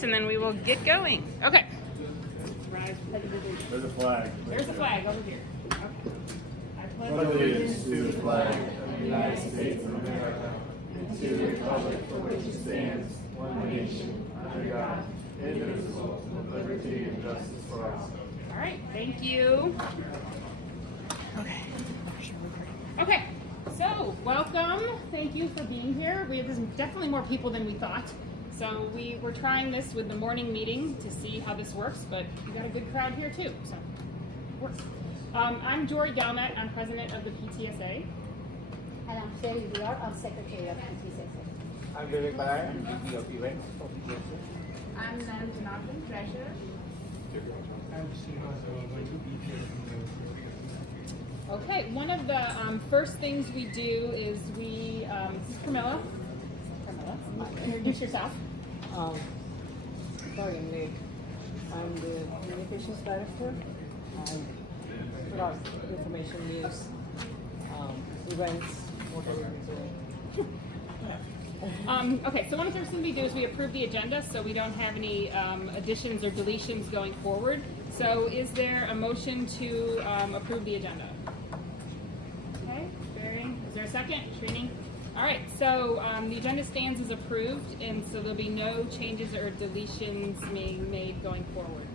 finish, and then we will get going. Okay. There's a flag. There's a flag over here. Okay. I pledge allegiance to the flag of the United States of America and to the republic for which it stands, one nation, under God, indivisible, with liberty and justice for all. All right. Thank you. Okay. Okay. So, welcome. Thank you for being here. There's definitely more people than we thought. So we're trying this with the morning meeting to see how this works, but we got a good crowd here too, so it works. I'm Jory Galmet. I'm president of the PTSA. And I'm Sherry Vior. I'm secretary of PTSA. I'm Vivek Balai. I'm VP of events for PTSA. I'm Nan Janathan, treasurer. I'm Srinivas, going to be here. Okay, one of the first things we do is we, this is Carmilla. Introduce yourself. Sorry I'm late. I'm the communications director. And a lot of information, news, events, whatever we're doing. Okay, so one of the first things we do is we approve the agenda, so we don't have any additions or deletions going forward. So is there a motion to approve the agenda? Okay, is there a second? Srini? All right, so the agenda stands as approved, and so there'll be no changes or deletions being made going forward.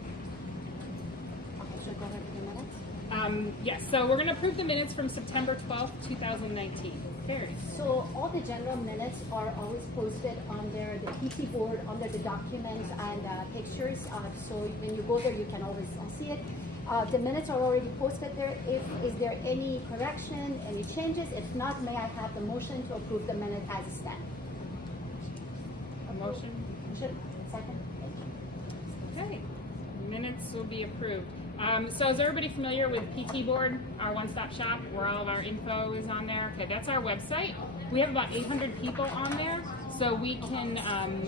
Okay, so go ahead with the minutes. Yes, so we're going to approve the minutes from September 12th, 2019. Carrie. So all the general minutes are always posted under the PT board, under the documents and pictures. So when you go there, you can always see it. The minutes are already posted there. Is there any correction, any changes? If not, may I have the motion to approve the minute as a stand? A motion? Second. Okay, minutes will be approved. So is everybody familiar with PT Board, our one-stop shop, where all of our info is on there? Okay, that's our website. We have about 800 people on there, so we can,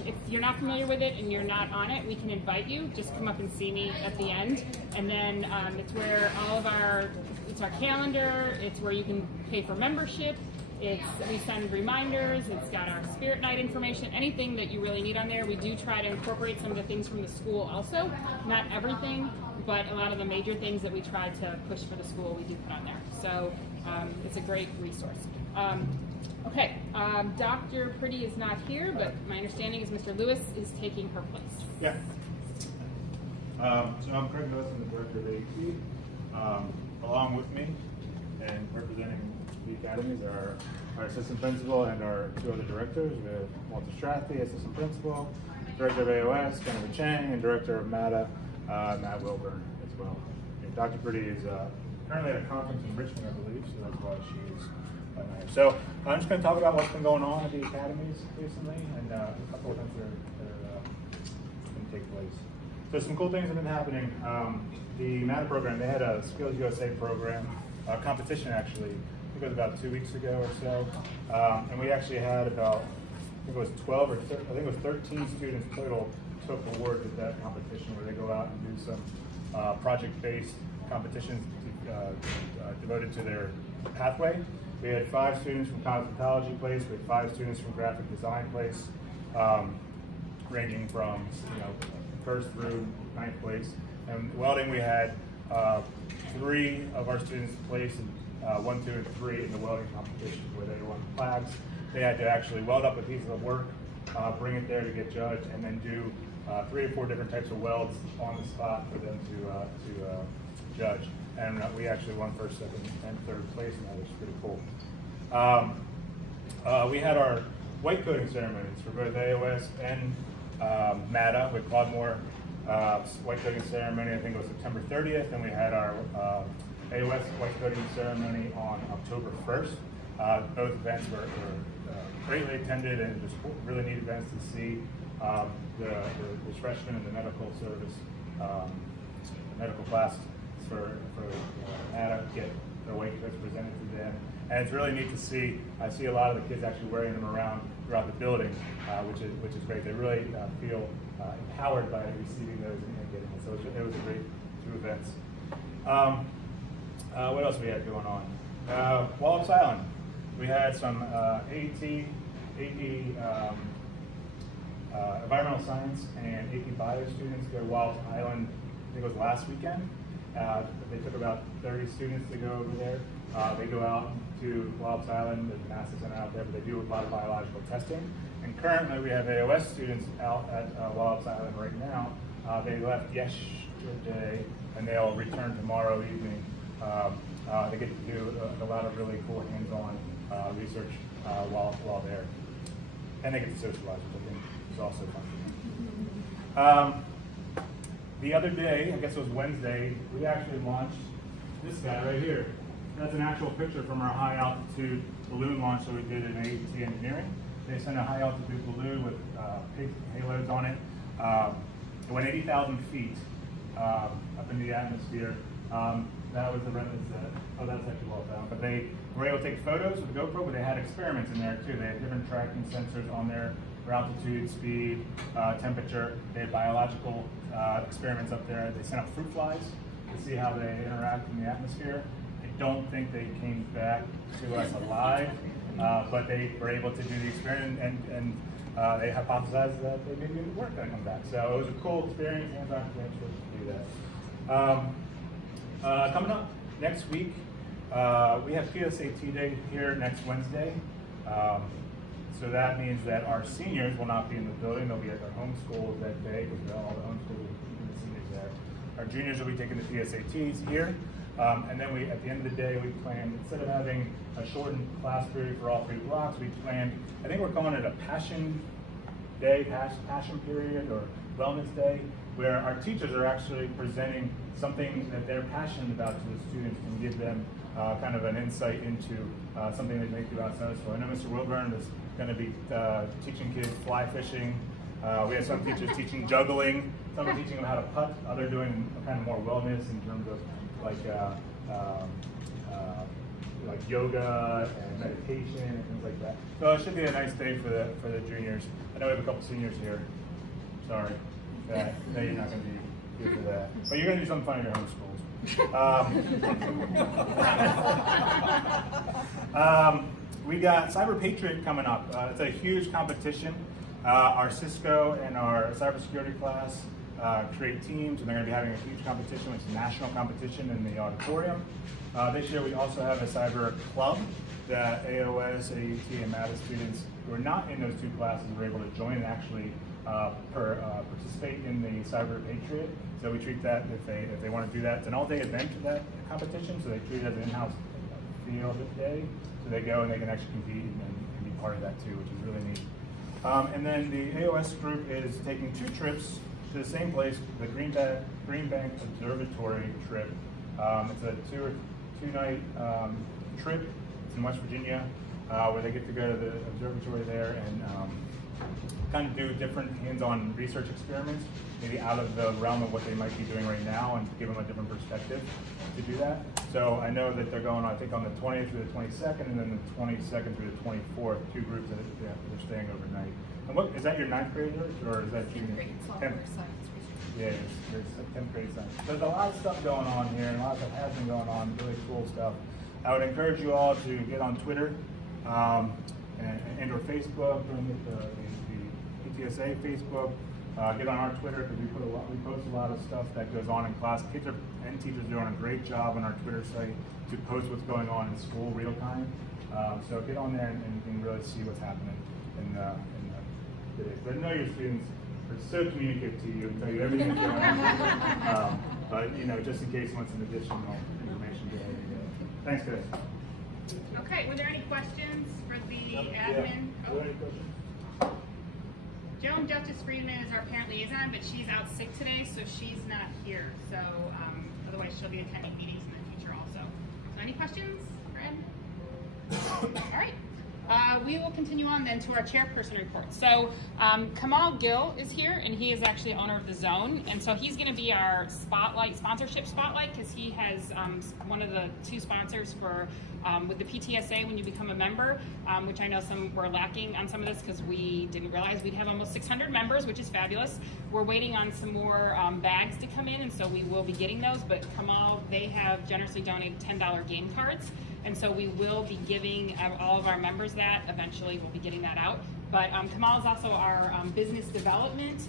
if you're not familiar with it and you're not on it, we can invite you. Just come up and see me at the end. And then it's where all of it's our calendar, it's where you can pay for membership, we send reminders, it's got our Spirit Night information, anything that you really need on there. We do try to incorporate some of the things from the school also, not everything, but a lot of the major things that we try to push for the school we do put on there. So it's a great resource. Okay, Dr. Pretty is not here, but my understanding is Mr. Lewis is taking her place. Yeah. So I'm Craig Lewis, I'm the director of AEP. Along with me and representing the Academies are our assistant principal and our two other directors. We have Walter Strathy, assistant principal, director of AOS, Jennifer Chang, and director of MATA, Matt Wilburn as well. And Dr. Pretty is currently at a conference in Richmond, I believe, so that's why she's not here. So I'm just going to talk about what's been going on at the Academies recently and a couple of events that are going to take place. So some cool things have been happening. The MATA program, they had a Skills USA program, competition actually, I think it was about 2 weeks ago or so. And we actually had about, I think it was 12 or I think it was 13 students total took awards at that competition where they go out and do some project-based competitions devoted to their pathway. We had 5 students from cosmetology place, we had 5 students from graphic design place, ranging from first through 9th place. And welding, we had 3 of our students place in 1, 2, and 3 in the welding competition where they won flags. They had to actually weld up a piece of work, bring it there to get judged, and then do 3 or 4 different types of welds on the spot for them to judge. And we actually won first, second, and third place, and that was pretty cool. We had our white coating ceremonies for both AOS and MATA with Claude white coating ceremony. I think it was September 30th, and we had our AOS white coating ceremony on October 1st. Both events were greatly attended and just really neat events to see the freshmen in the medical service, medical class for MATA get their white coats presented to them. And it's really neat to see. I see a lot of the kids actually wearing them around throughout the building, which is great. They really feel empowered by receiving those and getting them. So it was a great 2 events. What else we had going on? Wallops Island. We had some AET environmental science and AP bio students go to Wallops Island, I think it was last weekend. They took about 30 students to go over there. They go out to Wallops Island, there's a NASA center out there, but they do a lot of biological testing. And currently we have AOS students out at Wallops Island right now. They left yesterday and they'll return tomorrow evening. They get to do a lot of really cool hands-on research while there. And they get to socialize, which I think is also fun. The other day, I guess it was Wednesday, we actually launched this guy right here. That's an actual picture from our high altitude balloon launch that we did in AET Engineering. They sent a high altitude balloon with big halos on it. It went 80,000 feet up into the atmosphere. That was the that's actually well done. But they were able to take photos with the GoPro, but they had experiments in there too. They had different tracking sensors on there for altitude, speed, temperature. They had biological experiments up there. They sent up fruit flies to see how they interact in the atmosphere. I don't think they came back to us alive, but they were able to do the experiment and they hypothesized that they maybe weren't going to come back. So it was a cool experience, hands-on experience for us to do that. Coming up next week, we have PTSA Day here next Wednesday. So that means that our seniors will not be in the building. They'll be at their home schools that day because all the home schools will be the seniors there. Our juniors will be taking the PSATs here. And then at the end of the day, we planned, instead of having a shortened class period for all 3 blocks, we planned, I think we're calling it a passion day, passion period, or wellness day, where our teachers are actually presenting something that they're passionate about to the students and give them kind of an insight into something that they do outside of school. I know Mr. Wilburn is going to be teaching kids fly fishing. We have some teachers teaching juggling. Some are teaching them how to putt. Others doing kind of more wellness in terms of like yoga and meditation and things like that. So it should be a nice day for the juniors. I know we have a couple seniors here. Sorry, no, you're not going to be here for that. But you're going to do something fun in your home schools. We got Cyber Patriot coming up. It's a huge competition. Our Cisco and our cybersecurity class create teams, and they're going to be having a huge competition. It's a national competition in the auditorium. This year we also have a cyber club that AOS, AET, and MATA students who are not in those 2 classes were able to join and actually participate in the Cyber Patriot. So we treat that if they want to do that. It's an all-day event for that competition, so they treat it as an in-house field day. So they go and they can actually compete and be part of that too, which is really neat. And then the AOS group is taking 2 trips to the same place, the Green Bank Observatory trip. It's a 2-night trip. It's in West Virginia, where they get to go to the observatory there and kind of do different hands-on research experiments, maybe out of the realm of what they might be doing right now, and give them a different perspective to do that. So I know that they're going, I think, on the 20th through the 22nd, and then the 22nd through the 24th, 2 groups that they're staying overnight. And what is that, your 9th graders, or is that junior? 10th. Yeah, it's 10th grade science. There's a lot of stuff going on here, and a lot of stuff has been going on, really cool stuff. I would encourage you all to get on Twitter and or Facebook, the PTSA Facebook. Get on our Twitter because we post a lot of stuff that goes on in class. Kids and teachers are doing a great job on our Twitter site to post what's going on in school real time. So get on there and you can really see what's happening in the days. But I know your students are so communicative to you and tell you everything that's going on. But just in case you want some additional information, go ahead and go. Thanks, guys. Okay, were there any questions for the admin? Yeah. Are there any questions? Joan Justice Friedman is our parent liaison, but she's out sick today, so she's not here. So otherwise she'll be attending meetings in the future also. So any questions for Ed? All right. We will continue on then to our chairperson report. So Kamal Gill is here, and he is actually owner of the Zone, and so he's going to be our sponsorship spotlight, because he has one of the 2 sponsors for with the PTSA when you become a member, which I know some were lacking on some of this because we didn't realize we'd have almost 600 members, which is fabulous. We're waiting on some more bags to come in, and so we will be getting those. But Kamal, they have generously donated $10 game cards. And so we will be giving all of our members that. Eventually we'll be getting that out. But Kamal is also our business development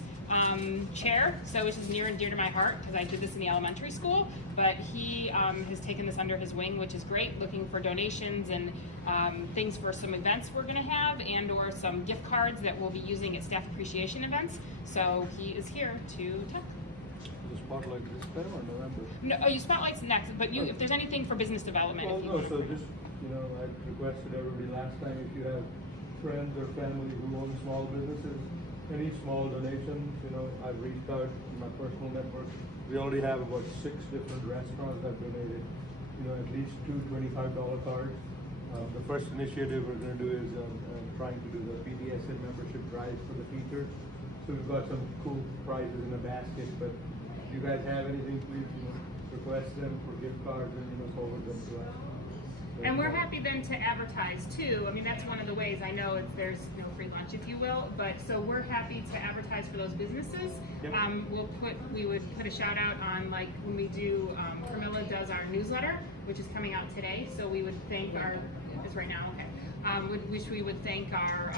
chair, so which is near and dear to my heart because I did this in the elementary school. But he has taken this under his wing, which is great, looking for donations and things for some events we're going to have and or some gift cards that we'll be using at staff appreciation events. So he is here to talk. The spotlight this time or November? No, oh, you spotlight's next, but you, if there's anything for business development. Well, if you no, want. so just, I requested everybody last time, if you have friends or family who own small businesses, any small donations, I've reached out in my personal network. We already have about 6 different restaurants that donated, at least 2 $25 cards. The first initiative we're going to do is trying to do the PTSA membership drive for the teachers. So we've got some cool prizes in a basket, but if you guys have anything, please, request them for gift cards and, forward them to us. And we're happy then to advertise too. I mean, that's one of the ways. I know there's no free lunch, if you will, but so we're happy to advertise for those businesses. Yep. We would put a shout out on like when we do, Carmilla does our newsletter, which is coming out today. So we would thank our, it's right now, okay. Which we would thank our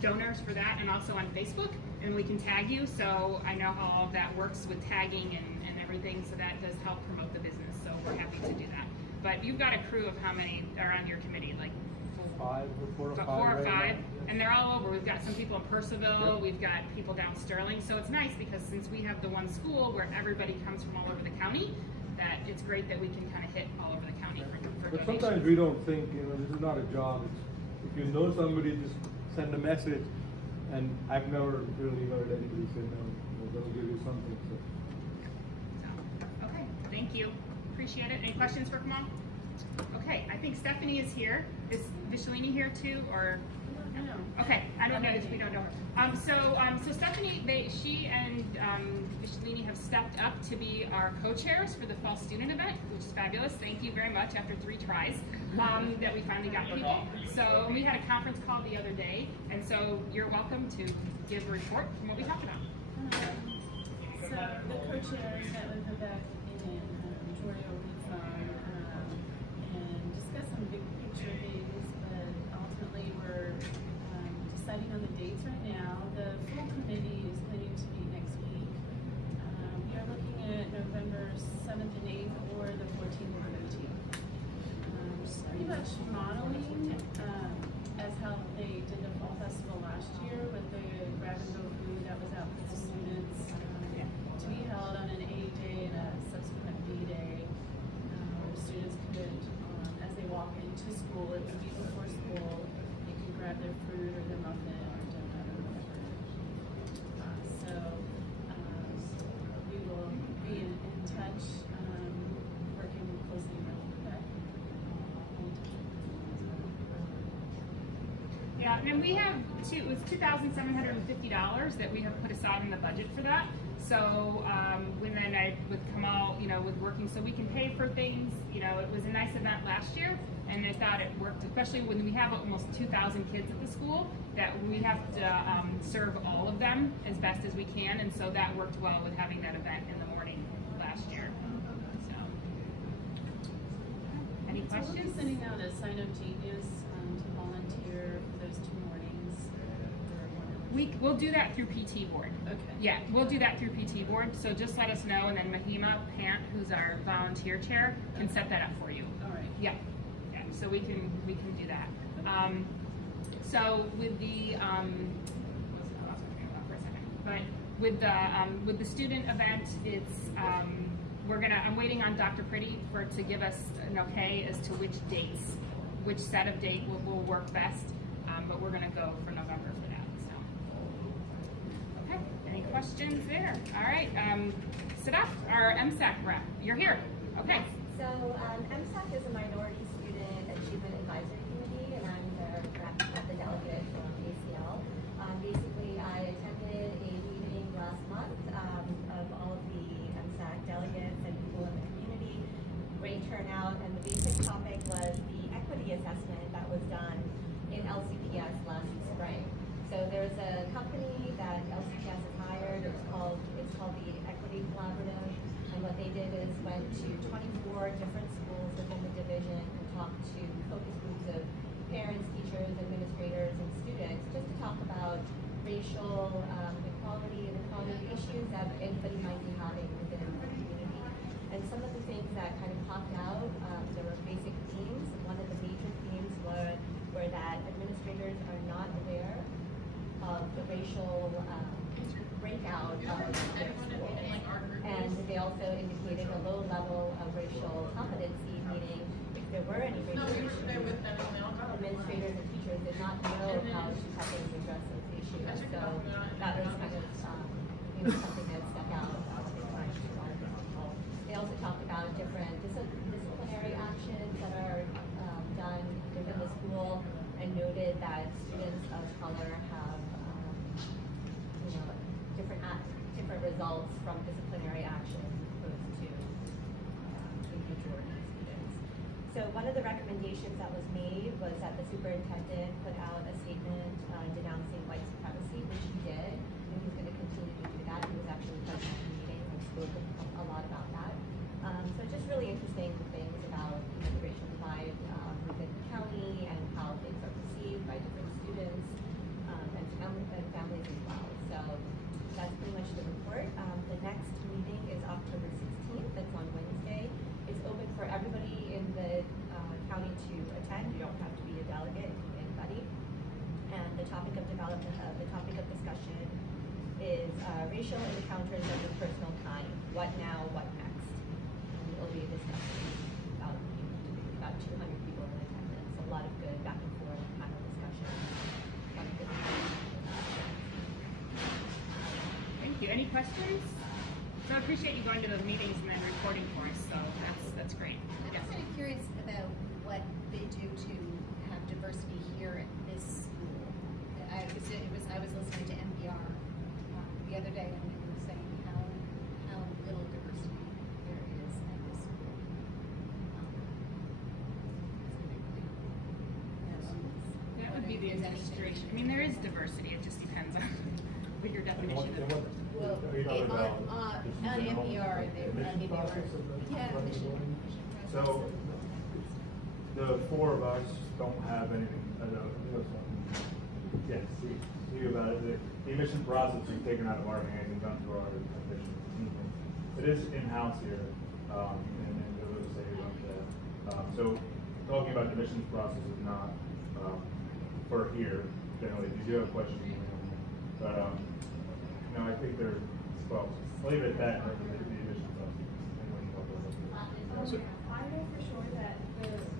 donors for that, and also on Facebook, and we can tag you. So I know how all of that works with tagging and everything. So that does help promote the business. So we're happy to do that. But you've got a crew of how many are on your committee? Like 5 or 4 or 5. 4 or right 5, now. and they're all over. We've got some people in Purcellville, Yep. we've got people down Sterling, so it's nice because since we have the one school where everybody comes from all over the county, that it's great that we can kind of hit all over the county for But donations. sometimes we don't think, this is not a job. If you know somebody, just send a message. And I've never really heard anybody say no. They'll give you something. So, okay, thank you. Appreciate it. Any questions for Kamal? Okay, I think Stephanie is here. Is Vishalini here too, or? No. Okay, I don't know if we don't know her. So Stephanie, she and Vishalini have stepped up to be our co-chairs for the fall student event, which is fabulous. Thank you very much. After 3 tries, that we finally got people. So we had a conference call the other day, and so you're welcome to give a report from what we talked about. So the co-chairs met with Vivek and Jordan over the phone and discussed some big picture things, but ultimately we're deciding on the dates right now. The full committee is planning to meet next week. We are looking at November 7th and 8th or the 14th and 15th. Just pretty much modeling as how they did the fall festival last year with the grab-and-go food that was out for the students to be held on an A day and a subsequent B day. Where students could, as they walk into school, it would be before school, they can grab their fruit or their muffin or donut or whatever. So we will be in touch, working closely with that. Yeah, and we have it was $2,750 that we have put aside in the budget for that. So when then with Kamal, with working, so we can pay for things. It was a nice event last year, and I thought it worked, especially when we have almost 2,000 kids at the school, that we have to serve all of them as best as we can, and so that worked well with having that event in the morning last year. So, any So we'll be questions? sending out a sign-up genius to volunteer for those 2 mornings. Or whatever. We'll do that through PT board. Okay. Yeah, we'll do that through PT board. So just let us know, and then Mahima Pant, who's our volunteer chair, can set that up for you. All right. Yeah, yeah. So we can do that. So with the for a second, but with the student event, it's I'm waiting on Dr. Pretty to give us an okay as to which set of date will work best. But we're gonna go for November for that. So okay, any questions there? All right, Sadaf, our MSAC rep, you're here. Okay. So MSAC is a Minority Student Achievement Advisory Committee, and I'm the delegate from ACL. Basically, I attended a meeting last month of all of the MSAC delegates and people in the community. Great turnout, and the basic topic was the equity assessment that was done in LCPS last spring. So there's a company that LCPS has hired. It's called the Equity Collaborative. And what they did is went to 24 different schools within the division and talked to focus groups of parents, teachers, administrators, and students, just to talk about racial equality and equality issues that anybody might be having within the community. And some of the things that kind of popped out, there were basic themes. One of the major themes were that administrators are not aware of the racial breakout of their schools. And they also indicated a low level of racial competency, meaning if there were any racial issues, administrators and teachers did not know how to properly address those issues. So that was kind of something that stuck out. They also talked about different disciplinary actions that are done within the school, and noted that students of color have different results from disciplinary actions opposed to the majority students. So one of the recommendations that was made was that the superintendent put out a statement denouncing white supremacy, which he did, and he's going to continue to do that. He was actually present at the meeting and spoke a lot about that. So just really interesting things about the racial divide within the county and how things are perceived by different students and families as well. So that's pretty much the report. The next meeting is October 16th. That's on Wednesday. It's open for everybody in the county to attend. You don't have to be a delegate, anybody. And the topic of discussion is racial encounters of the personal kind. What now? What next? And it'll be a discussion about 200 people in attendance. A lot of good back and forth panel discussion. Thank you. Any questions? So I appreciate you going to those meetings and then reporting for us. So that's great. I'm Yes. kind of curious about what they do to have diversity here at this school. I was listening to NPR the other day, and we were saying how little diversity there is at this school. That would be the administration. I mean, there is diversity. It just depends on what your definition of diversity. Well, on NPR, they were, yeah, So, the four of us don't have anything, see about it. The admission process is taken out of our hands and done through our admission team. It is in-house here, and the little say about that. So, talking about the admissions process is not for here, generally. If you do have questions, you can, but no, I think they're, well, I'll leave it at that, the admission process. I know for sure that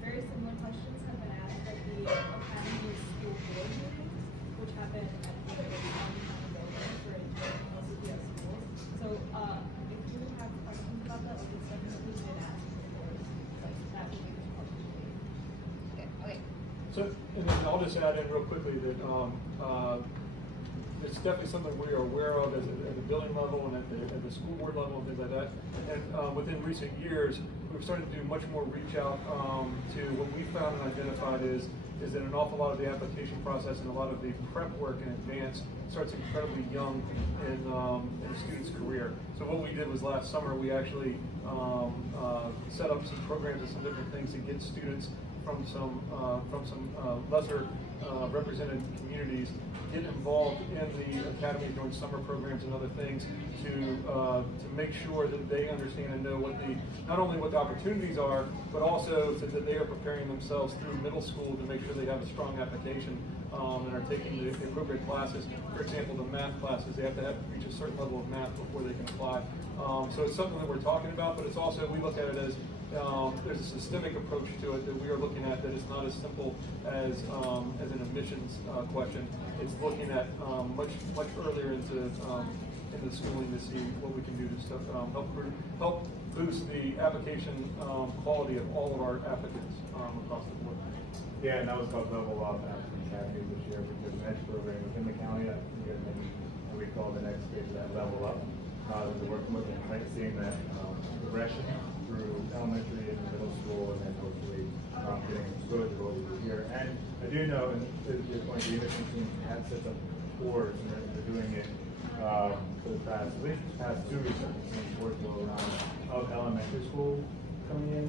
very similar questions have been asked at the Academies school board meetings, which happen at the county building for LCPS schools. So if you have questions about that, we can definitely been asked before. Like that would be the question. Okay. So, and then I'll just add in real quickly that it's definitely something we are aware of at the building level and at the school board level and things like that. And within recent years, we've started to do much more reach out to what we found and identified is that an awful lot of the application process and a lot of the prep work in advance starts incredibly young in a student's career. So what we did was last summer, we actually set up some programs and some different things to get students from some lesser represented communities get involved in the academy during summer programs and other things to make sure that they understand and know what not only what the opportunities are, but also so that they are preparing themselves through middle school to make sure they have a strong application and are taking the appropriate classes. For example, the math classes, they have to reach a certain level of math before they can apply. So it's something that we're talking about, but it's also, we look at it as there's a systemic approach to it that we are looking at that is not as simple as an admissions question. It's looking at much earlier into the schooling to see what we can do to help boost the application quality of all of our applicants across the board. Yeah, and that was called Level Up after Academies this year, because the next program within the county, I think you guys mentioned, and we call the next stage of that Level Up. We're working with them, right, seeing that progression through elementary and middle school, and then hopefully getting exposure to what we do here. And I do know, and to your point, the admission team has set up boards, and they're doing it for the past, at least the past 2 weeks, I've seen boards go around of elementary school coming in.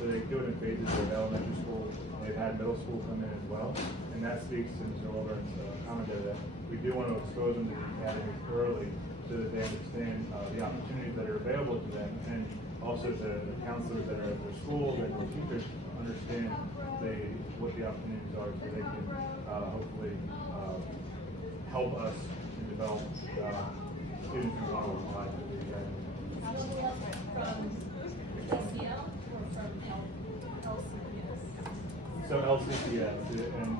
So they do it in phases. They have elementary school. They've had middle school come in as well. And that speaks to Mr. Olbert's commentary that we do want to expose them to the academies early so that they understand the opportunities that are available to them, and also the counselors that are at their schools and the teachers understand what the opportunities are, so they can hopefully help us to develop students who want to apply to the academies. From ACL or from LCPS? So LCPS, and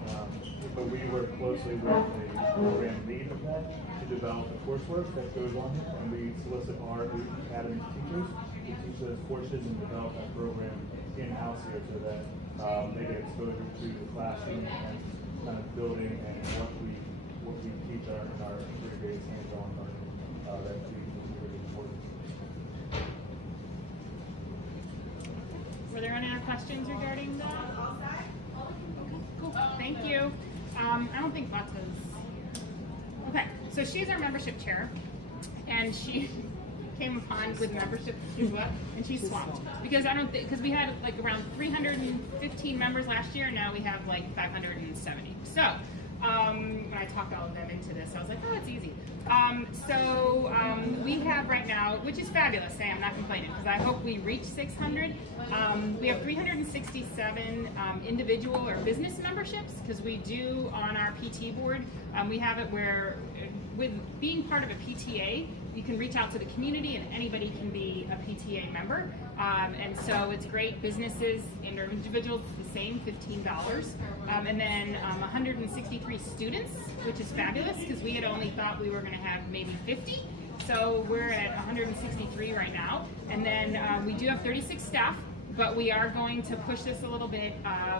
but we work closely with the program lead of that to develop the coursework that goes on here, and we solicit our Academies teachers to teach those courses and develop that program in-house here so that they get exposure to the classroom and kind of building and what we teach in our three-grade hands-on learning that we think is really important. Were there any other questions regarding that? Okay, cool. Thank you. I don't think Bata's here. Okay, so she's our membership chair, and she came upon with membership. She's what? And she's swamped because because we had like around 315 members last year, and now we have like 570. So when I talked all of them into this, I was like, oh, it's easy. We have right now, which is fabulous. I'm not complaining because I hope we reach 600. We have 367 individual or business memberships because we do on our PT board. We have it where, with being part of a PTA, you can reach out to the community and anybody can be a PTA member. And so it's great. Businesses and individuals, the same, $15. And then 163 students, which is fabulous because we had only thought we were going to have maybe 50. So we're at 163 right now. And then we do have 36 staff, but we are going to push this a little bit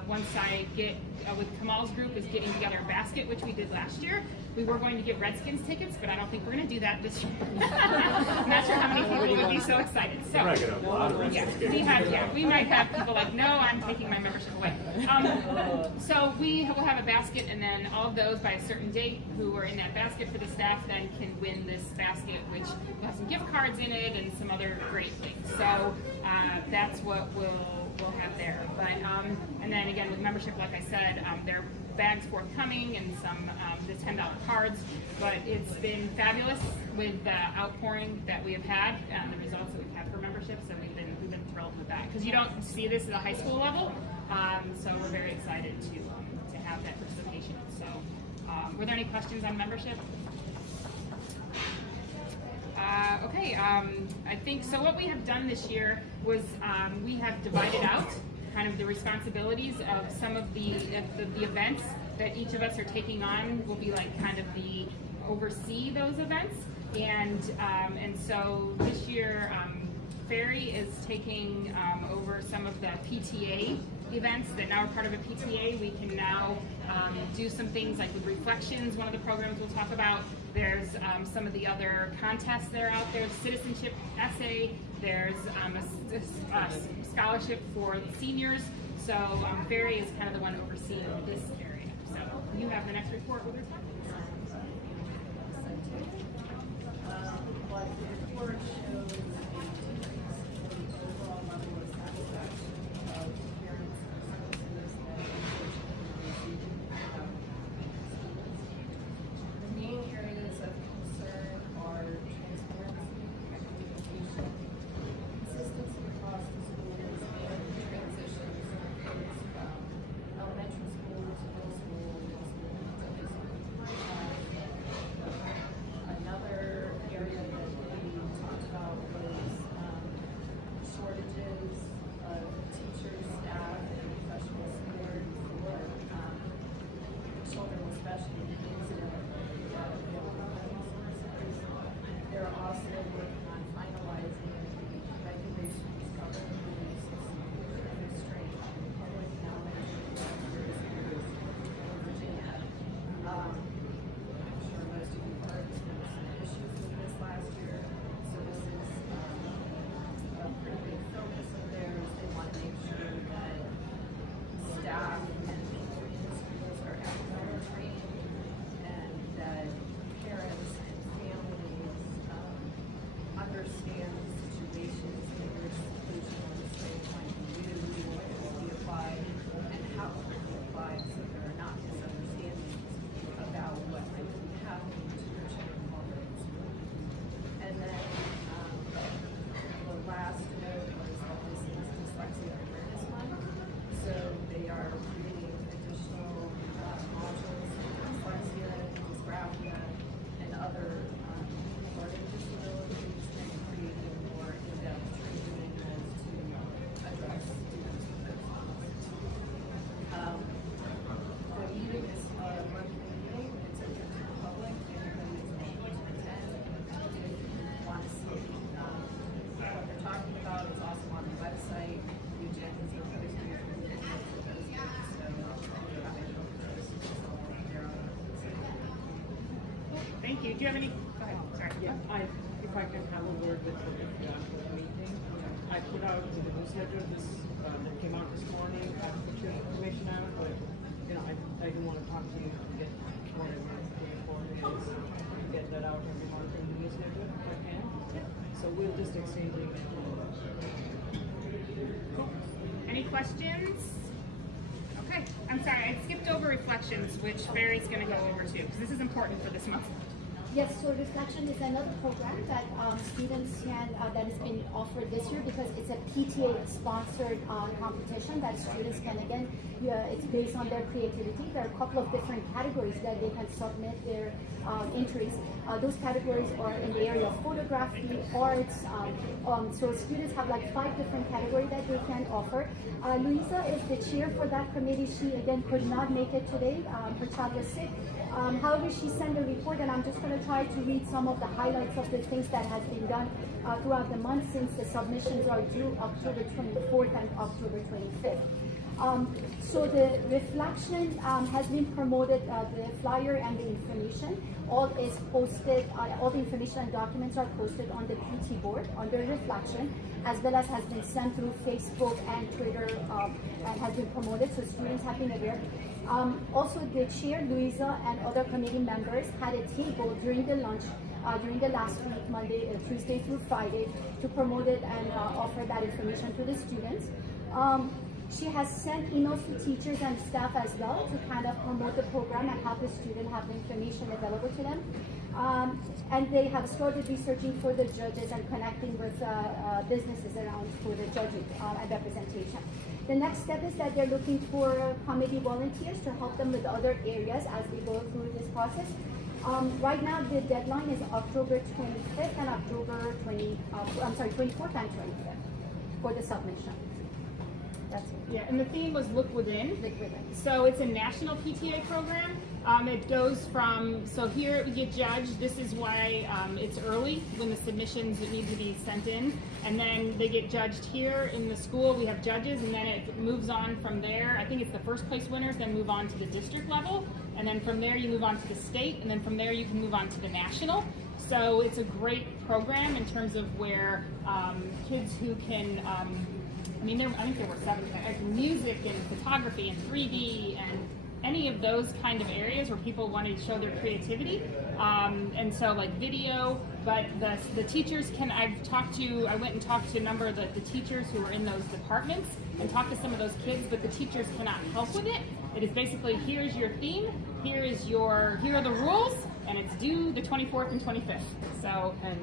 once I get, with Kamal's group, is getting together a basket, which we did last year. We were going to give Redskins tickets, but I don't think we're going to do that this year. I'm not sure how many people would be so excited. So, We're not getting a lot of Redskins. we might have people like, no, I'm taking my membership away. So we will have a basket, and then all of those by a certain date who are in that basket for the staff then can win this basket, which will have some gift cards in it and some other great things. So that's what we'll have there. But and then again with membership, like I said, there are bags forthcoming and some the $10 cards. But it's been fabulous with the outpouring that we have had and the results that we've had for memberships, and we've been thrilled with that because you don't see this at the high school level. So we're very excited to have that participation. So were there any questions on membership? Okay, I think so. What we have done this year was we have divided out kind of the responsibilities of some of the events that each of us are taking on. Will be like kind of the oversee those events, and so this year Ferry is taking over some of the PTA events that now are part of a PTA. We can now do some things like with Reflections, one of the programs we'll talk about. There's some of the other contests that are out there, citizenship essay, there's a scholarship for the seniors. So Ferry is kind of the one overseeing this area. So you have the next report with respect. What the report shows is a decrease in the overall level of satisfaction of parents and services that unfortunately receive the main areas of concern are transparency, communication, consistency across the schools, and transitions of kids from elementary school to middle school to high school. Another area that we talked about was shortages of teachers, staff, and professional support for children with special needs and available resources. They're also working on finalizing the regulations governing the use of restraint on public knowledge in Virginia. I'm sure most of you heard there were some issues with this last year, so this is a pretty big focus of theirs. They want to make sure that staff and people in the schools are adequately trained, and that parents and families you. Do you have any? Go ahead. Sorry. Yeah, if I can have a word with you after the meeting. I put out the newsletter that came out this morning. I put your information out, but I do want to talk to you and get more information and get that out every month in the newsletter if I can. So we'll just exchange it. Cool. Any questions? Okay. I'm sorry, I skipped over reflections, which Barry's going to go over too, because this is important for this month. Yes, so Reflection is another program that students can, that has been offered this year because it's a PTA-sponsored competition that students can, again, it's based on their creativity. There are a couple of different categories that they can submit their entries. Those categories are in the area of photography, arts, so students have like 5 different categories that they can offer. Louisa is the chair for that committee. She, again, could not make it today. Her child was sick. However, she sent a report, and I'm just going to try to read some of the highlights of the things that has been done throughout the month since the submissions are due October 24th and October 25th. So the Reflection has been promoted, the flyer and the information, all is posted, all the information and documents are posted on the PT board under Reflection, as well as has been sent through Facebook and Twitter and has been promoted, so students have been aware. Also, the chair, Louisa, and other committee members had a table during the lunch, during the last week, Tuesday through Friday, to promote it and offer that information to the students. She has sent emails to teachers and staff as well to kind of promote the program and have the student have the information available to them. And they have started researching for the judges and connecting with businesses around for the judging and representation. The next step is that they're looking for committee volunteers to help them with other areas as we go through this process. Right now, the deadline is October 25th and October 24th and 25th for the submission. That's it. Yeah, and the theme was Look Within. Look Within. So it's a national PTA program. It goes from, so here you judge, this is why it's early when the submissions need to be sent in, and then they get judged here in the school. We have judges, and then it moves on from there. I think it's the first place winners, then move on to the district level, and then from there you move on to the state, and then from there you can move on to the national. So it's a great program in terms of where kids who can, I think there were 7, like music and photography and 3D and any of those kind of areas where people want to show their creativity. And so like video, but the teachers can, I went and talked to a number of the teachers who are in those departments and talked to some of those kids, but the teachers cannot help with it. It is basically, here's your theme, here are the rules, and it's due the 24th and 25th. So, and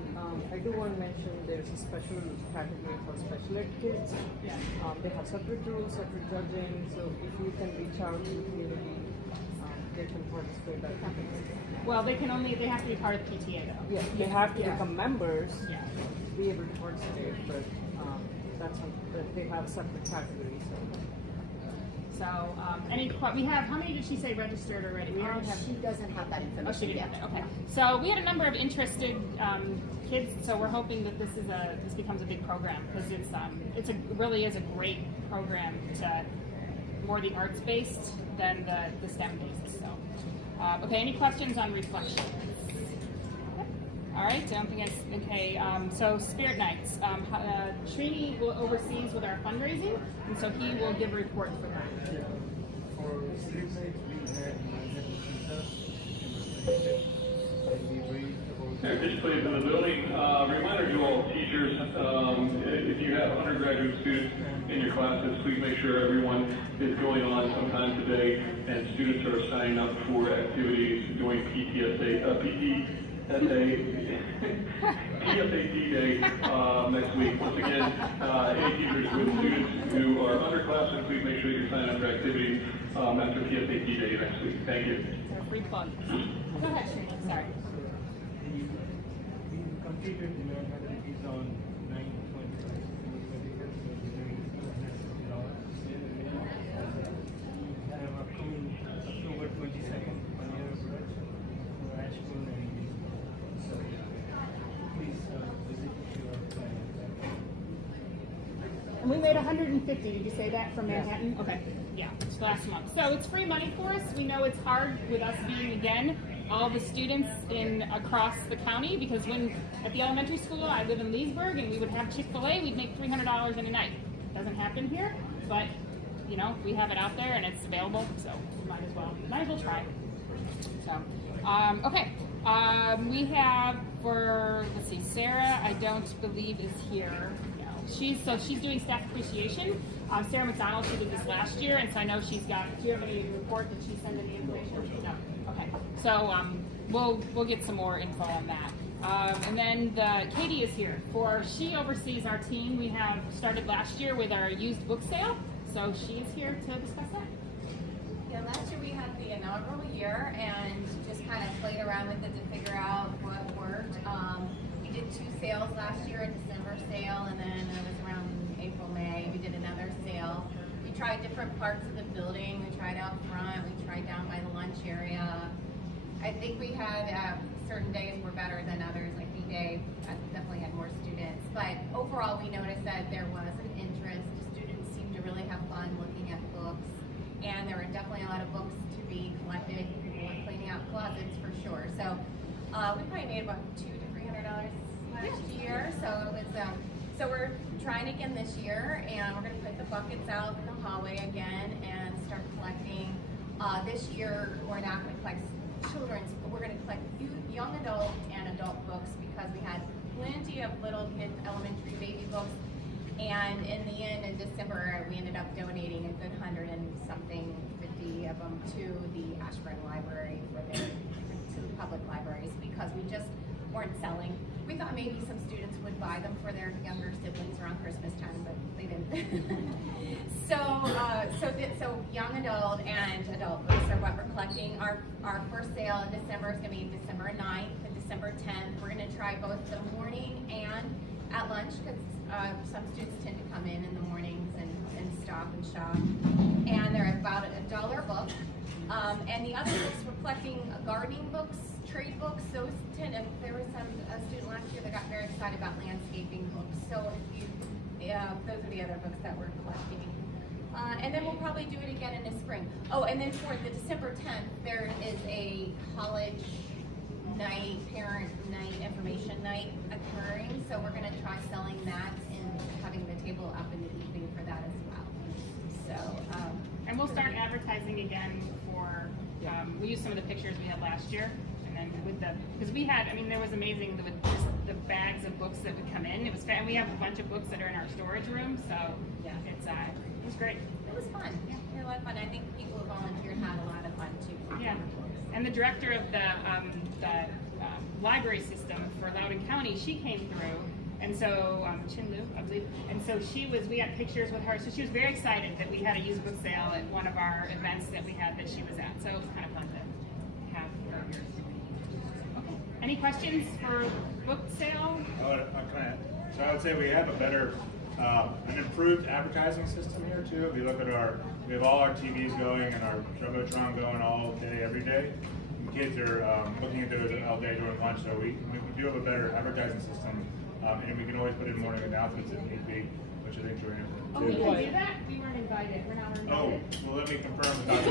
I do want to mention there's a special category for special ed kids. yeah. They have separate rules, separate judging, so if you can reach out to the community, they can participate. Well, they have to be part of the PTA though. Yeah, they have to become members Yeah. to be able to participate, but they have separate categories. So, we have, how many did she say registered already? We already have. She doesn't have that information. Oh, she didn't yet. have that. Okay. So we had a number of interested kids. So we're hoping that this becomes a big program because it really is a great program to more the arts based than the STEM based. So, okay. Any questions on Reflection? All right, I don't think it's okay. So Spirit Nights, Srini will oversees with our fundraising, and so he will give a report for that. Yeah. For Spirit Nights, we had and we raised about. Just please in the building. Reminder to all teachers, if you have undergraduate students in your classes, please make sure everyone is going on sometime today, and students are signing up for activities doing PTSA Day next week. Once again, any teachers with students who are underclassmen, please make sure you're signing up for activities after PSAT Day next week. Thank you. Free plug. Go ahead, Srini. Sorry. We completed the activities on 9/25. We have October 22nd, one year of Raj, for high school and so please visit your And we made 150. Did you say that from Manhattan? Okay. Yeah, it's last month. So it's free money for us. We know it's hard with us being again all the students in across the county, because when at the elementary school, I live in Leesburg, and we would have Chick-fil-A, we'd make $300 in a night. Doesn't happen here, but you know, we have it out there and it's available, so we might as well try. So, okay. We have for, let's see, Sarah, I don't believe is here. No. She's doing staff appreciation. Sarah McDonald, she did this last year, and so I know she's got, do you have any report? Did she send any information? No. Okay. So we'll get some more info on that. And then Katie is here. She oversees our team. We have started last year with our used book sale, so she is here to discuss that. Yeah, last year we had the inaugural year and just kind of played around with it to figure out what worked. We did 2 sales last year, a December sale, and then it was around April, May, we did another sale. We tried different parts of the building. We tried out front, we tried down by the lunch area. I think we had certain days were better than others, like D-Day definitely had more students. But overall, we noticed that there was an interest. Students seemed to really have fun looking at books. And there were definitely a lot of books to be collected. People were cleaning out closets for sure. So we probably made about $200 to $300 last year. So it was, so we're trying again this year, and we're going to put the buckets out in the hallway again and start collecting. This year, we're not going to collect children's, but we're going to collect young adult and adult books because we had plenty of little kids, elementary baby books. And in the end, in December, we ended up donating a good 100 and something, 50 of them to the Ashburn Library to the public libraries because we just weren't selling. We thought maybe some students would buy them for their younger siblings around Christmas time, but they didn't. So young adult and adult books are what we're collecting. Our first sale in December is going to be December 9th and December 10th. We're going to try both the morning and at lunch because some students tend to come in the mornings and stop and shop. And they're about $1 a book. And the other books, we're collecting gardening books, trade books. Those tend to, there was some student last year that got very excited about landscaping books. So if you, those are the other books that we're collecting. And then we'll probably do it again in the spring. Oh, and then for the December 10th, there is a college night, parent night, information night occurring. So we're going to try selling that and having the table up in the evening for that as well. So, and we'll start advertising again for, we used some of the pictures we had last year. And then with because we had, I mean, there was amazing with just the bags of books that would come in. It was fun. We have a bunch of books that are in our storage room. So yeah, it was great. It was fun. Yeah, we had a lot of fun. I think people who volunteered had a lot of fun too. Yeah. And the director of the library system for Loudoun County, she came through, and so Chin Lu, I believe, and so we had pictures with her. So she was very excited that we had a used book sale at one of our events that we had that she was at. So it was kind of fun to have her here. Okay. Any questions for book sale? So I would say we have a better, an improved advertising system here too. If you look at we have all our TVs going and our Jumbotron going all day, every day. And kids are looking at those all day during lunch, so we do have a better advertising system, and we can always put in morning announcements if need be, which I think is really important. Oh, we can do that? We weren't invited. We're not invited. Oh, well, let me confirm with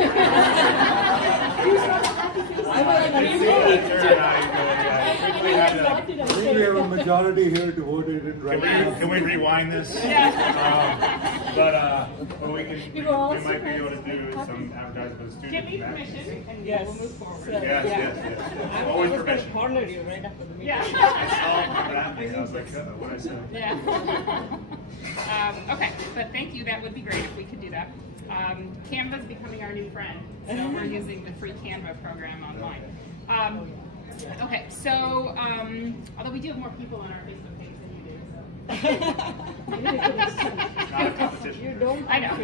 We have a majority here to vote it right now. Can we rewind this? But we can. We might be able to do some advertising for the students. Give me permission, and Yes. we'll move forward. Yes. Always permission. Corner you right after the meeting. Yeah. I was like, what I said. Yeah. Okay, but thank you. That would be great if we could do that. Canva's becoming our new friend, so we're using the free Canva program online. Okay, so although we do have more people on our Facebook page than you do, so. Not a competition. You don't. I know.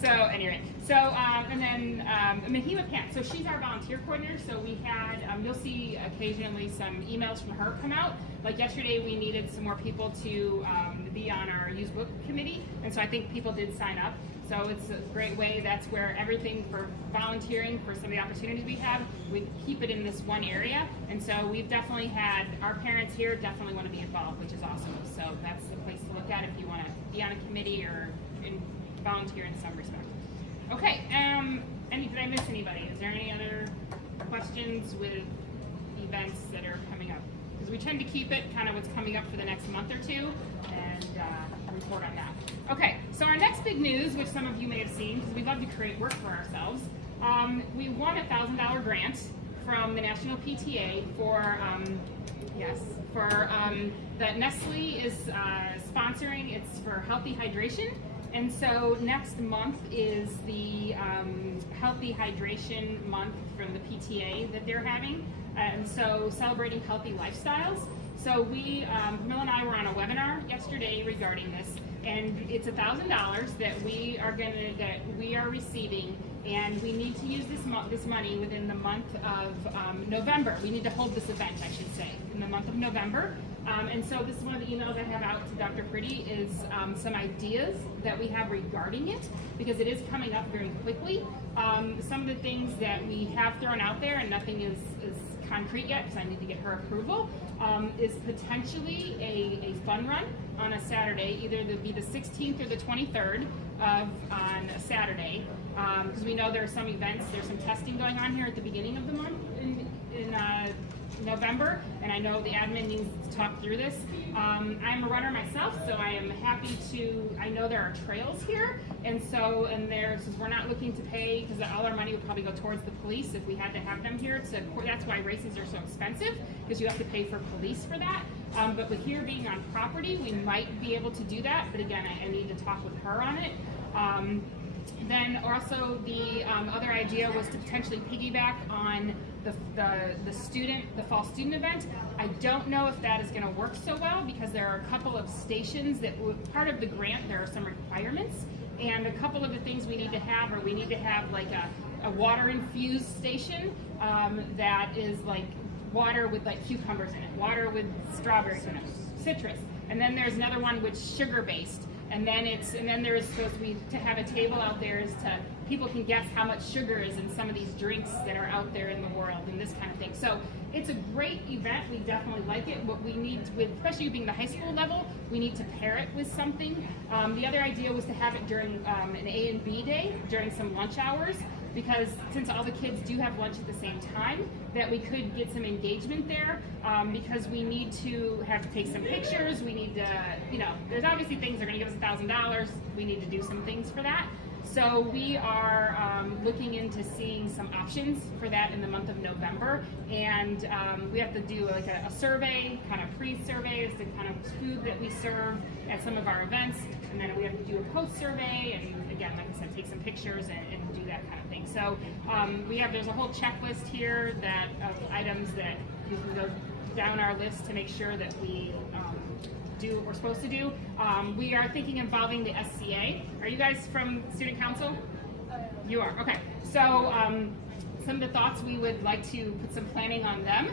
So anyway, and then Mahima Pant. So she's our volunteer coordinator. So we had, you'll see occasionally some emails from her come out. Like yesterday, we needed some more people to be on our used book committee, and so I think people did sign up. So it's a great way. That's where everything for volunteering for some of the opportunities we have, we keep it in this one area. And so we've definitely had our parents here definitely want to be involved, which is awesome. So that's the place to look at if you want to be on a committee or volunteer in some respect. Okay, did I miss anybody? Is there any other questions with events that are coming up? Because we tend to keep it kind of what's coming up for the next month or two and report on that. Okay, so our next big news, which some of you may have seen, because we love to create work for ourselves, we won a $1,000 grant from the National PTA for, that Nestle is sponsoring. It's for healthy hydration. And so next month is the Healthy Hydration Month from the PTA that they're having. And so celebrating healthy lifestyles. So we, Camilla and I were on a webinar yesterday regarding this, and it's $1,000 that we are receiving, and we need to use this money within the month of November. We need to hold this event, I should say, in the month of November. And so this is one of the emails I have out to Dr. Pretty is some ideas that we have regarding it, because it is coming up very quickly. Some of the things that we have thrown out there, and nothing is concrete yet because I need to get her approval, is potentially a fun run on a Saturday, either it'll be the 16th or the 23rd on a Saturday, because we know there are some events, there's some testing going on here at the beginning of the month in November, and I know the admin needs to talk through this. I'm a runner myself, so I am happy to, I know there are trails here, and since we're not looking to pay, because all our money would probably go towards the police if we had to have them here, that's why races are so expensive, because you have to pay for police for that. But with here being on property, we might be able to do that, but again, I need to talk with her on it. Then also the other idea was to potentially piggyback on the fall student event. I don't know if that is going to work so well, because there are a couple of stations that part of the grant, there are some requirements, and a couple of the things we need to have are we need to have like a water infused station that is like water with like cucumbers in it, water with strawberries in it, citrus, and then there's another one with sugar based. And then there's supposed to be to have a table out there as to people can guess how much sugar is in some of these drinks that are out there in the world and this kind of thing. So it's a great event. We definitely like it. What we need, especially being the high school level, we need to pair it with something. The other idea was to have it during an A and B day during some lunch hours, because since all the kids do have lunch at the same time, that we could get some engagement there, because we need to take some pictures, we need to, there's obviously things that are gonna give us $1,000, we need to do some things for that. So we are looking into seeing some options for that in the month of November, and we have to do like a survey, kind of pre-survey as to kind of food that we serve at some of our events, and then we have to do a post-survey, and again, like I said, take some pictures and do that kind of thing. So there's a whole checklist here of items that you can go down our list to make sure that we do what we're supposed to do. We are thinking involving the SCA. Are you guys from Student Council? You are, okay. So some of the thoughts, we would like to put some planning on them.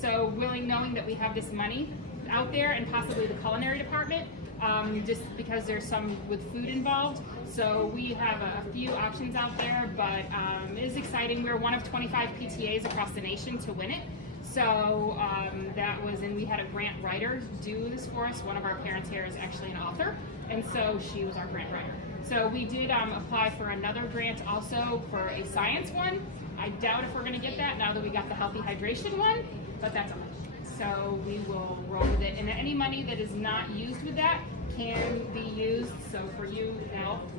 So knowing that we have this money out there, and possibly the culinary department, just because there's some with food involved. So we have a few options out there, but it is exciting. We're one of 25 PTAs across the nation to win it. So and we had a grant writer do this for us. One of our parents here is actually an author, and so she was our grant writer. So we did apply for another grant also for a science one. I doubt if we're going to get that now that we got the healthy hydration one, but that's all. So we will roll with it. And any money that is not used with that can be used, so for you,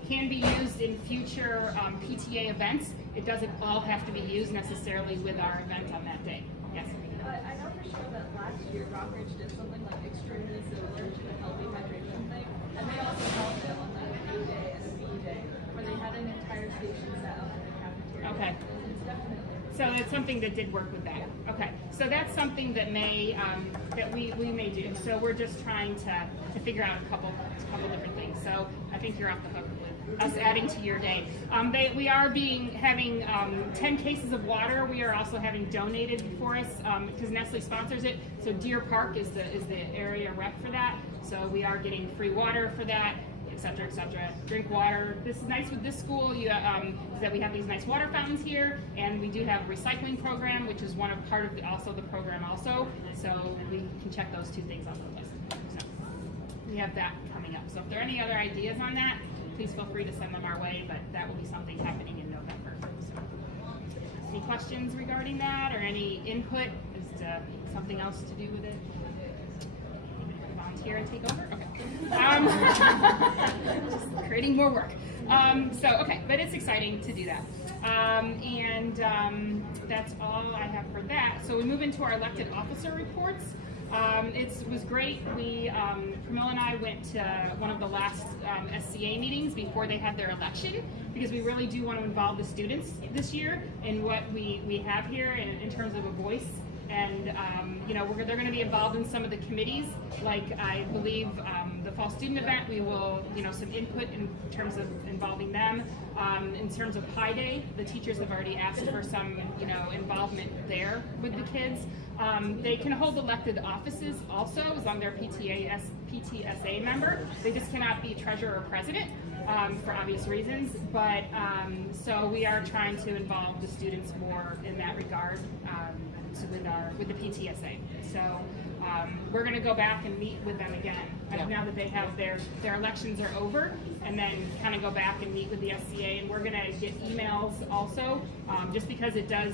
can be used in future PTA events. It doesn't all have to be used necessarily with our event on that day. Yes? I know for sure that last year Rockridge did something like extremely similar to the healthy hydration thing, and they also held it on like A day and a B day, where they had an entire station set up in the cafeteria. Okay. It's definitely. So it's something that did work with that. Okay. So that's something that we may do. So we're just trying to figure out a couple different things. So I think you're off the hook with us adding to your day. We are having 10 cases of water. We are also having donated for us because Nestle sponsors it. So Deer Park is the area rep for that. So we are getting free water for that, et cetera, et cetera. Drink water. This is nice with this school, is that we have these nice water fountains here, and we do have a recycling program, which is part of the program also. So we can check those two things off the list. So we have that coming up. So if there are any other ideas on that, please feel free to send them our way, but that will be something happening in November. So, any questions regarding that or any input as to something else to do with it? Volunteer and take over? Okay. Just creating more work. Okay, but it's exciting to do that. That's all I have for that. So we move into our elected officer reports. It was great. Camilla and I went to one of the last SCA meetings before they had their election, because we really do want to involve the students this year in what we have here in terms of a voice. And they're going to be involved in some of the committees, like I believe the fall student event. We will, some input in terms of involving them. In terms of Pi Day, the teachers have already asked for some, involvement there with the kids. They can hold elected offices also as long as they're PTSA member. They just cannot be treasurer or president for obvious reasons. But so we are trying to involve the students more in that regard. With the PTSA. So we're going to go back and meet with them again now that they have their elections are over, and then kind of go back and meet with the SCA, and we're going to get emails also, just because it does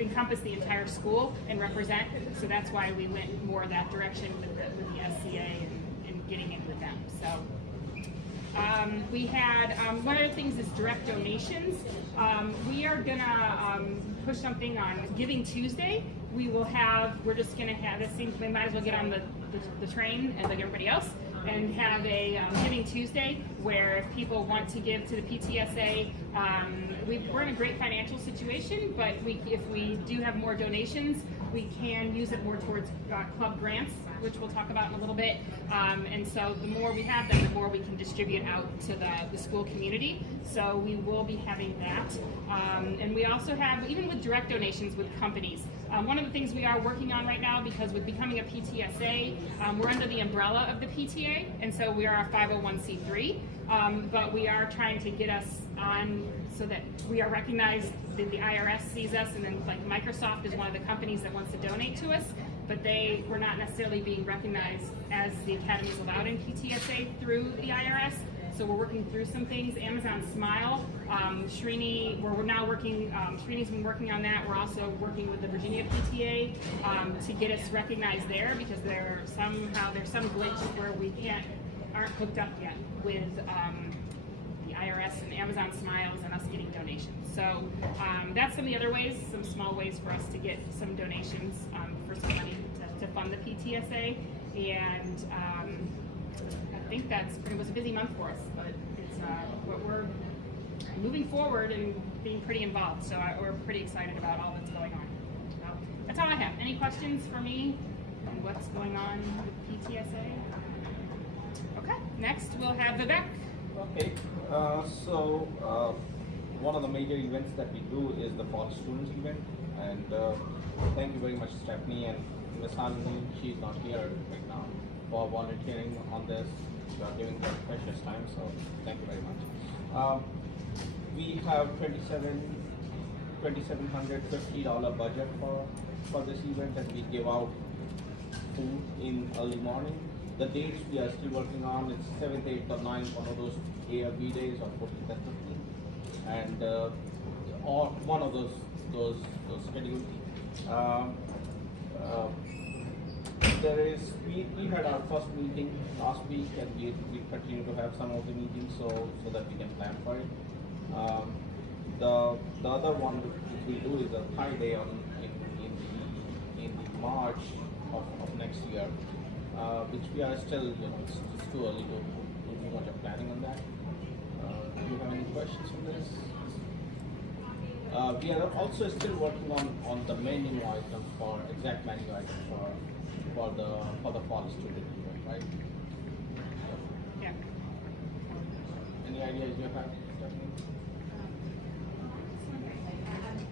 encompass the entire school and represent. So that's why we went more that direction with the SCA and getting in with them. So. We had, one of the things is direct donations. We are gonna push something on Giving Tuesday. We're just gonna have, this seems, we might as well get on the train as like everybody else and have a Giving Tuesday where if people want to give to the PTSA, we're in a great financial situation, but if we do have more donations, we can use it more towards club grants, which we'll talk about in a little bit. And so the more we have them, the more we can distribute out to the school community. So we will be having that. And we also have, even with direct donations with companies, one of the things we are working on right now, because with becoming a PTSA, we're under the umbrella of the PTA, and so we are a 501c3, but we are trying to get us on so that we are recognized, that the IRS sees us, and then like Microsoft is one of the companies that wants to donate to us, but we're not necessarily being recognized as the Academies allowed in PTSA through the IRS. So we're working through some things. Amazon Smile, Srini, we're now working, Srini's been working on that. We're also working with the Virginia PTA to get us recognized there, because there's some glitch where we aren't hooked up yet with the IRS and Amazon Smiles and us getting donations. So that's some of the other ways, some small ways for us to get some donations for some money to fund the PTSA. And I think it was a busy month for us, but we're moving forward and being pretty involved. So we're pretty excited about all that's going on. So that's all I have. Any questions for me on what's going on with PTSA? Okay, next we'll have Vivek. Okay, one of the major events that we do is the Fall Students event, and thank you very much, Stephanie, and Ms. Hanley, she's not here right now, for volunteering on this. You are giving her precious time, so thank you very much. We have $2,750 budget for this event, and we give out food in early morning. The dates we are still working on, it's 7th, 8th, or 9th, one of those ARB days, or 14th and 15th, and or one of those schedules. We had our first meeting last week, and we continue to have some of the meetings so that we can plan for it. The other one which we do is a Pi Day in March of next year, which we are still, it's too early to do much of planning on that. Do you have any questions on this? We are also still working on the menu items, exact menu items for the fall student event, right? Yeah. Any ideas you have?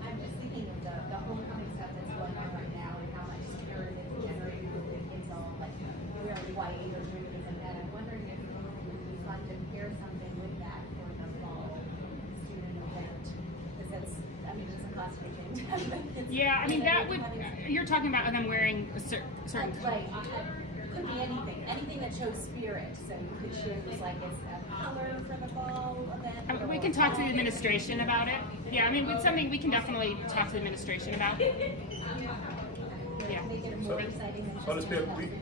I'm just thinking of the homecoming stuff that's going on right now and how much spirit is generated with the kids all like wearing white or doing things like that. I'm wondering if it would be fun to pair something with that for the fall student event, because it's a cost weekend. Yeah, I mean that would. You're talking about them wearing a certain. Right. could be anything that shows spirit. So you could choose like it's a color for the fall event. We can talk to the administration about it. Yeah, I mean, it's something we can definitely talk to the administration about. Yeah. Make it more exciting than So I'll just be,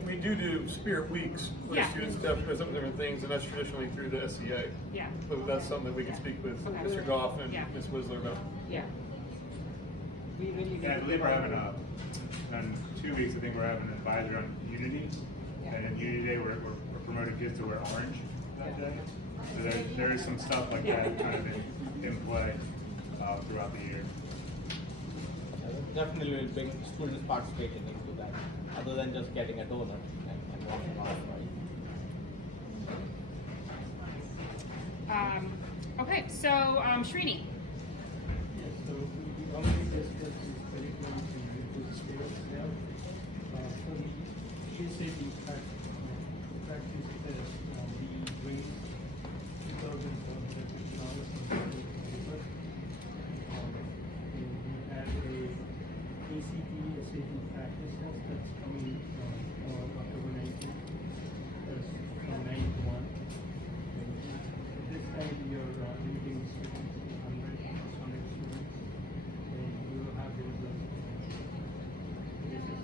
we do Spirit Weeks for Yeah. students to have some different things, and that's traditionally through the SEA. Yeah. But that's something that we can speak with Okay. Mr. Goff and Yeah. Ms. Whistler about. Yeah. We really Yeah, I believe we're having in 2 weeks, I think we're having an advisor on Unity. And in Unity Day, we're promoting kids to wear orange that day. So there is some stuff like that kind of in play throughout the year. Definitely will bring students participating into that, other than just getting a donor and walking off, right? Okay, so Srini. Yes, so we already discussed this curriculum related to the state of health. For the PTSA practice test, we raised $2,750 from the paper. We had a ACT SAT practice test that's coming on October 19th. That's from 9 to 1. And at this time, we are limiting students to 100 students. And we will have the results. This is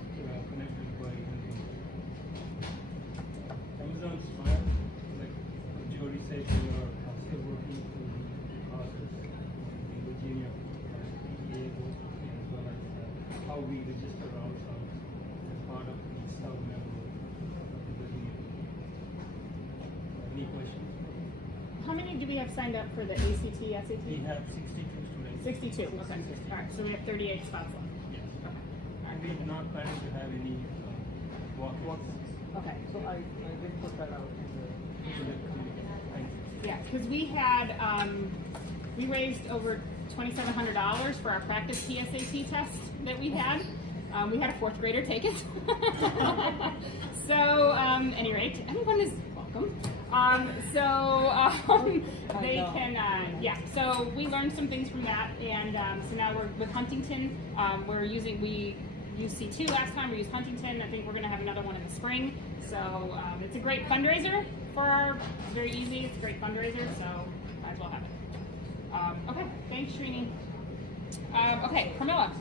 connected by Amazon Smile. Like Jody said, we are still working through the process in Virginia, PTA, as well as how we register ourselves as part of the South member of the Virginia. Any questions? How many do we have signed up for the ACT, SAT? We have 62 students. 62. Okay. All right. So we have 38 spots left. Yes. Okay. And we do not plan to have any walk-ins. Okay. So I did put that out in the community. Thank you. Yeah, because we had we raised over $2,700 for our practice PSAT test that we had. We had a 4th grader take it. So, any rate, anyone is welcome. They can, yeah. So we learned some things from that, and so now we're with Huntington. We used C2 last time. We used Huntington. I think we're going to have another one in the spring. So it's a great fundraiser for our. It's very easy. It's a great fundraiser. So might as well have it. Okay. Thanks, Srini. Okay, Carmilla.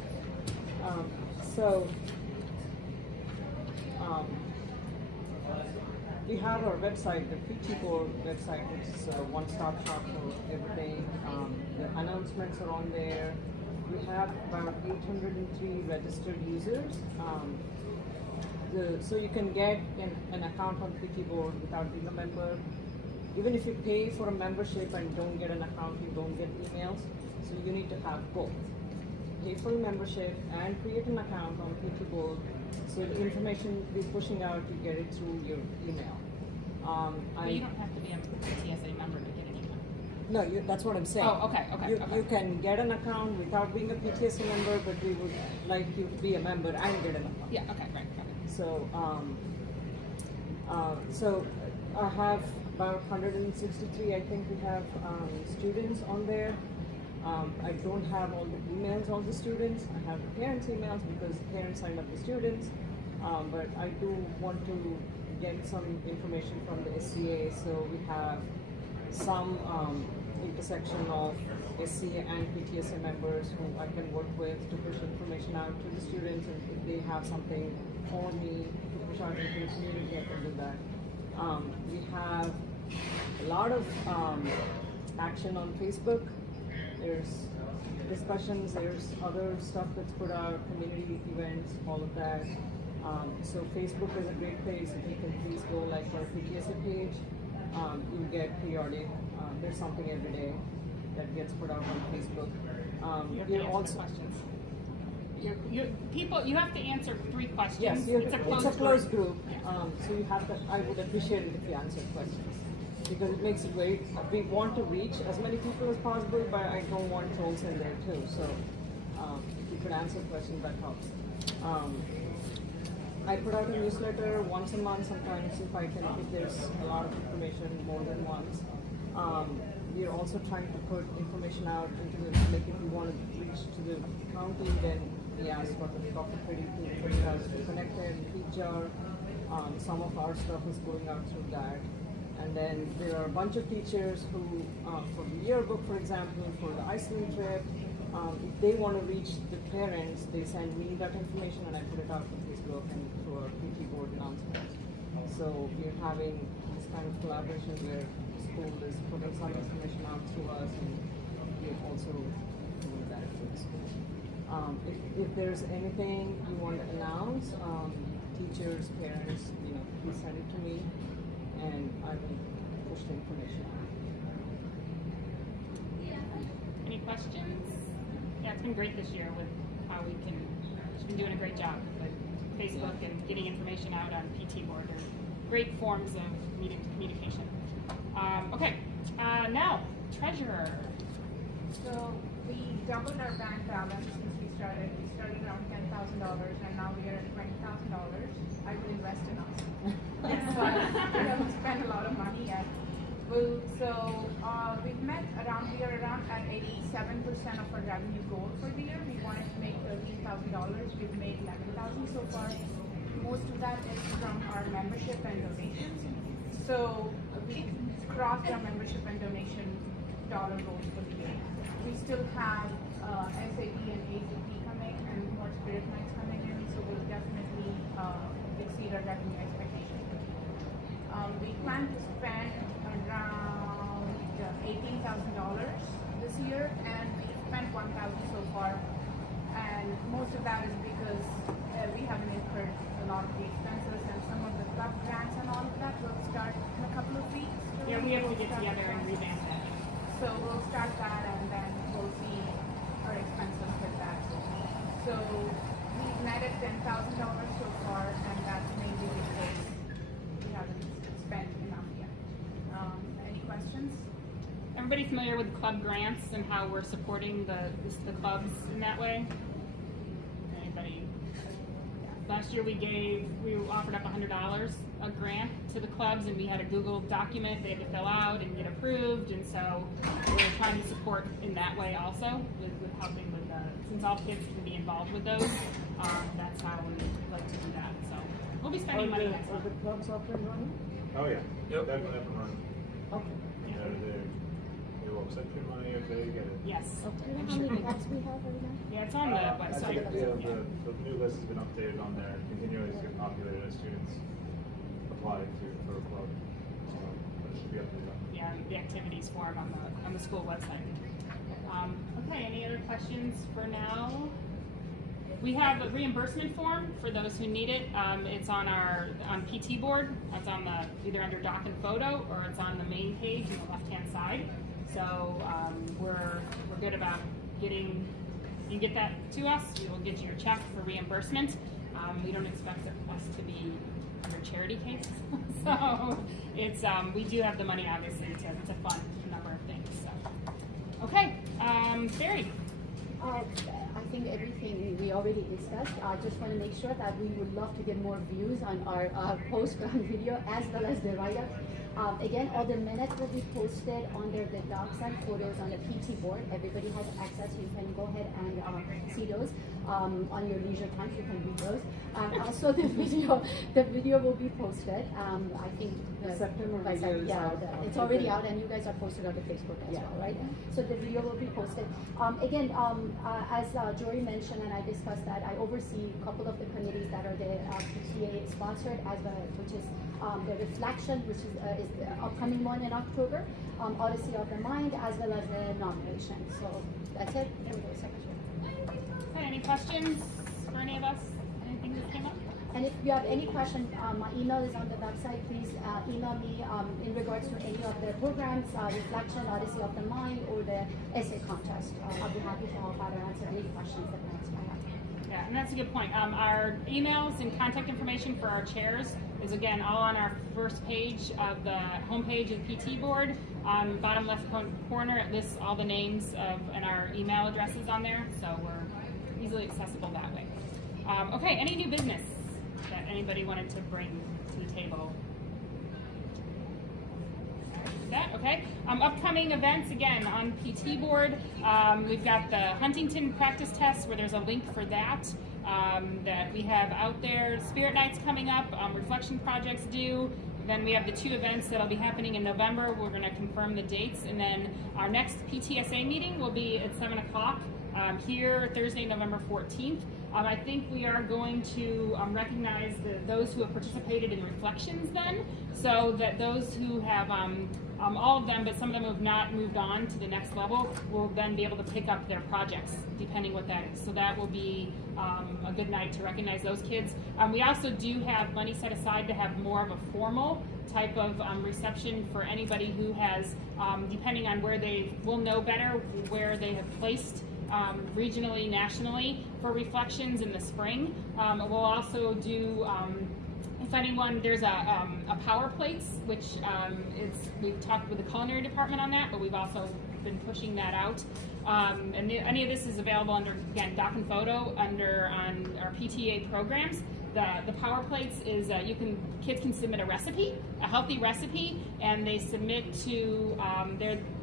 We have our website, the PT Board website, which is a one-stop shop for everything. The announcements are on there. We have about 803 registered users. So you can get an account on PT Board without being a member. Even if you pay for a membership and don't get an account, you don't get emails. So you need to have both. Pay for a membership and create an account on PT Board. So the information we're pushing out, you get it through your email. But you don't have to be a PTSA member to get an email. No, that's what I'm saying. Oh, okay. You can get an account without being a PTSA member, but we would like you to be a member and get an account. Yeah. Okay. Right. So, so I have about 163. I think we have students on there. I don't have all the emails of the students. I have the parents' emails because the parents signed up the students. But I do want to get some information from the SCA. So we have some intersection of SCA and PTSA members who I can work with to push information out to the students. And if they have something for me to push out into the community, I can do that. We have a lot of action on Facebook. There's discussions, there's other stuff that's put out, community events, all of that. So Facebook is a great place. If you can please go like our PTSA page, you get periodic, there's something every day that gets put out on Facebook. We're also questions. You have to answer 3 questions. Yes, it's a closed group. So you have to, I would appreciate it if you answer questions. Because it makes it very, we want to reach as many people as possible, but I don't want trolls in there too. So if you could answer questions, that helps. I put out a newsletter once a month sometimes if there's a lot of information more than once. We're also trying to put information out into the, like if you want to reach to the county, then we ask for the profit trading to put it out to Connected, Feed Jar. Some of our stuff is going out through that. And then there are a bunch of teachers who, for the yearbook, for example, for the Iceland trip, if they want to reach the parents, they send me that information and I put it out on Facebook and through our PT board announcements. So we're having this kind of collaboration where the school is putting some information out to us and we're also doing that for the school. If there's anything you want to announce, teachers, parents, please send it to me and I will push the information out. Any questions? Yeah, it's been great this year with how we can, she's been doing a great job with Facebook and getting information out on PT board. They're great forms of communication. Okay, now, treasurer. So we doubled our bank balance since we started. We started around $10,000 and now we are at $20,000. I will invest in us. We don't spend a lot of money yet. We've met around, we are around at 87% of our revenue goal for the year. We wanted to make $13,000. We've made $11,000 so far. Most of that is from our membership and donations. So we crossed our membership and donation dollar goals for the year. We still have SAP and ACP coming and more spirit nights coming in, so we'll definitely exceed our revenue expectations. We plan to spend around $18,000 this year, and we spent $1,000 so far. And most of that is because we haven't incurred a lot of the expenses, and some of the club grants and all of that will start in a couple of weeks. Yeah, we have to get together and revamp that. So we'll start that, and then we'll see our expenses with that. So we've netted $10,000 so far, and that's mainly because we haven't spent enough yet. Any questions? Everybody familiar with club grants and how we're supporting the clubs in that way? Anybody? Last year we offered up $100 a grant to the clubs, and we had a Google document they had to fill out and get approved, and so we're trying to support in that way also with helping with since all kids can be involved with those. That's how we like to do that. So we'll be spending money next Are month. the clubs up and running? Oh yeah. Yep. Definitely up and running. Okay. They will accept your money if they get it. Yes. Do you know how many clubs we have right now? Yeah, it's on the I website. think the new list has been updated on there, continually get populated as students apply for a club. But it should be updated on. Yeah, the activities form on the school website. Okay, any other questions for now? We have a reimbursement form for those who need it. It's on PT board. It's on either under doc and photo, or it's on the main page on the left-hand side. So we're good about getting. You get that to us. We will get you your check for reimbursement. We don't expect us to be under charity case, so it's we do have the money obviously to fund a number of things. So okay, Barry. I think everything we already discussed. I just want to make sure that we would love to get more views on our post on video as well as the write-up. Again, all the minutes will be posted under the docs and photos on the PT board. Everybody has access. You can go ahead and see those on your leisure time. You can read those. Also, the video will be posted. I think September by video is out. it's already out, and you guys are posted on the Facebook as well, right? So the video will be posted. Again, as Jory mentioned, and I discussed that, I oversee a couple of the committees that are the PTA sponsored, as well, which is the Reflection, which is the upcoming one in October, Odyssey of the Mind, as well as the nomination. So that's it for the secretary. Okay, any questions for any of us? Anything that came up? And if you have any questions, my email is on the website. Please email me in regards to any of the programs, Reflection, Odyssey of the Mind, or the essay contest. I'll be happy to help out or answer any questions that parents might have. Yeah, and that's a good point. Our emails and contact information for our chairs is again all on our first page of the homepage of the PT board. Bottom left corner, it lists all the names and our email addresses on there, so we're easily accessible that way. Okay, any new business that anybody wanted to bring to the table? That okay. Upcoming events again on PT board. We've got the Huntington practice test where there's a link for that. that we have out there. Spirit Night's coming up, reflection projects due. Then we have the 2 events that'll be happening in November. We're gonna confirm the dates. And then our next PTSA meeting will be at 7 o'clock here Thursday, November 14th. I think we are going to recognize those who have participated in reflections then, so that those who have, all of them, but some of them have not moved on to the next level, will then be able to pick up their projects, depending what that is. So that will be a good night to recognize those kids. We also do have money set aside to have more of a formal type of reception for anybody who has, depending on where they will know better, where they have placed regionally, nationally for reflections in the spring. We'll also do, if anyone, there's a power plates, which we've talked with the culinary department on that, but we've also been pushing that out. And any of this is available under, again, Doc and Photo on our PTA programs. The power plates is kids can submit a recipe, a healthy recipe, and they submit to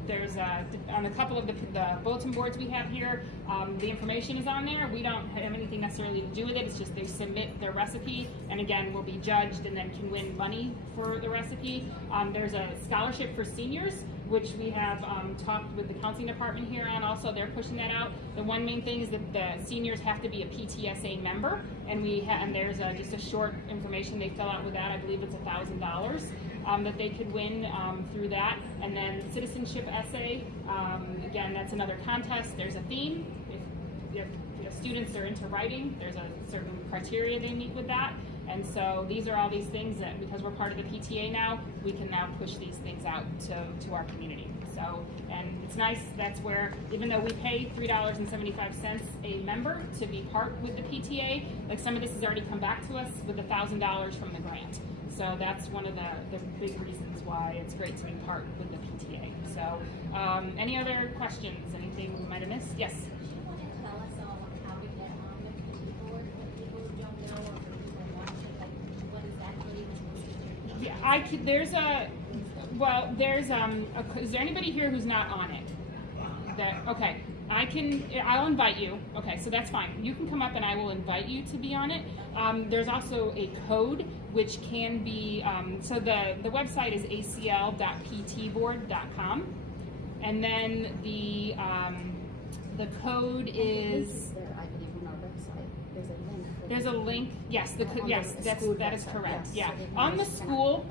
there's on a couple of the bulletin boards we have here. The information is on there. We don't have anything necessarily to do with it. It's just they submit their recipe, and again, will be judged and then can win money for the recipe. There's a scholarship for seniors, which we have talked with the counseling department here on. Also, they're pushing that out. The one main thing is that the seniors have to be a PTSA member, and there's just a short information they fill out with that. I believe it's $1,000 that they could win through that. And then citizenship essay, again, that's another contest. There's a theme. If students are into writing, there's a certain criteria they meet with that. And so these are all these things that, because we're part of the PTA now, we can now push these things out to our community. So, and it's nice, that's where, even though we pay $3.75 a member to be part with the PTA, like some of this has already come back to us with $1,000 from the grant. So that's one of the big reasons why it's great to be part with the PTA. So, any other questions? Anything we might have missed? Yes? Yeah, is there anybody here who's not on it? Okay, I'll invite you. Okay, so that's fine. You can come up and I will invite you to be on it. There's also a code which can be, so the website is acl.ptboard.com, and then the code is, I believe on our website, there's a link. there's a link, yes, that is correct, yes. yeah. So On the school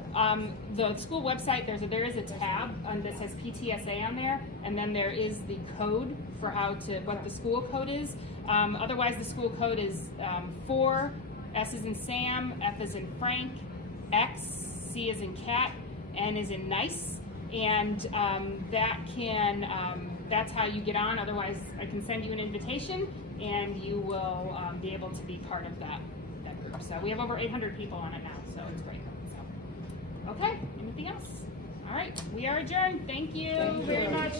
website, there is a tab that says PTSA on there, and then there is the code for what the school code is. Otherwise, the school code is 4, S is in Sam, F is in Frank, X, C is in cat, N is in nice, and that's how you get on. Otherwise, I can send you an invitation, and you will be able to be part of that group. So we have over 800 people on it now, so it's great. So, okay, anything else? All right, we are adjourned. Thank you very much.